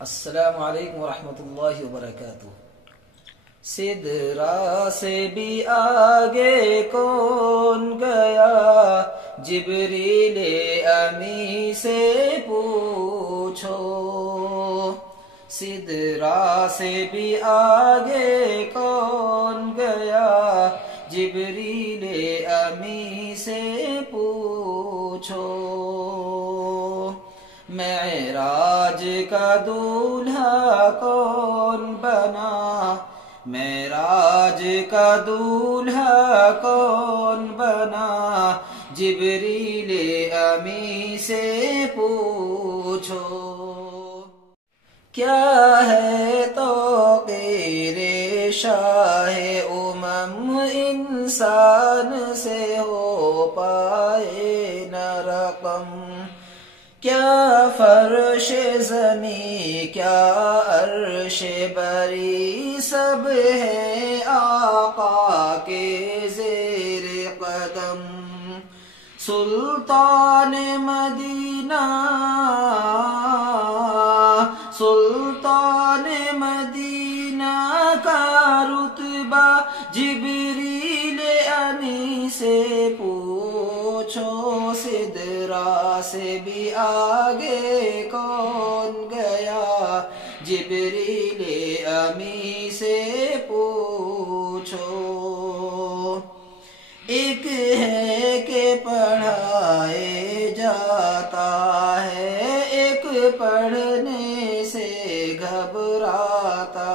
السلام علیکم ورحمۃ اللہ وبرکاتہ۔ سدرا سے بھی آگے کون گیا، جبریل امی سے پوچھو۔ سدرا سے بھی آگے کون گیا، جبریل امی سے پوچھو۔ معراج کا دولہا کون بنا، معراج کا دولہا کون بنا، جبریل امی سے پوچھو۔ کیا ہے توقیر شاہ امم، انسان سے ہو پائے نہ رقم۔ کیا فرش زمیں کیا عرش بری، سب ہے آقا کے زیر قدم۔ سلطان مدینہ، سلطان مدینہ کا رتبہ، جبریل امی سے پوچھو۔ سدرا سے بھی آگے کون گیا، جبریل امی سے پوچھو۔ ایک ہے کہ پڑھائے جاتا ہے، ایک پڑھنے سے گھبراتا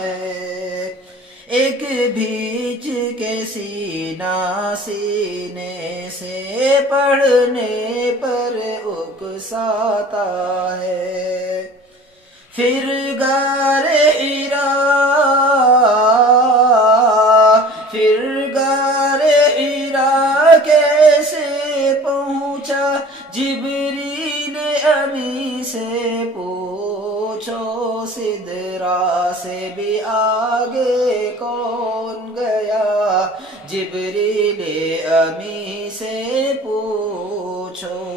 ہے۔ ایک بھیج کے سینہ سینے سے پڑھنے پر اکساتا ہے۔ پھر غار حرا، پھر غار حرا کیسے پہنچا، جبریل امی سے پوچھو۔ سدرا سے بھی آگے کون گیا، جبریل امی سے پوچھو۔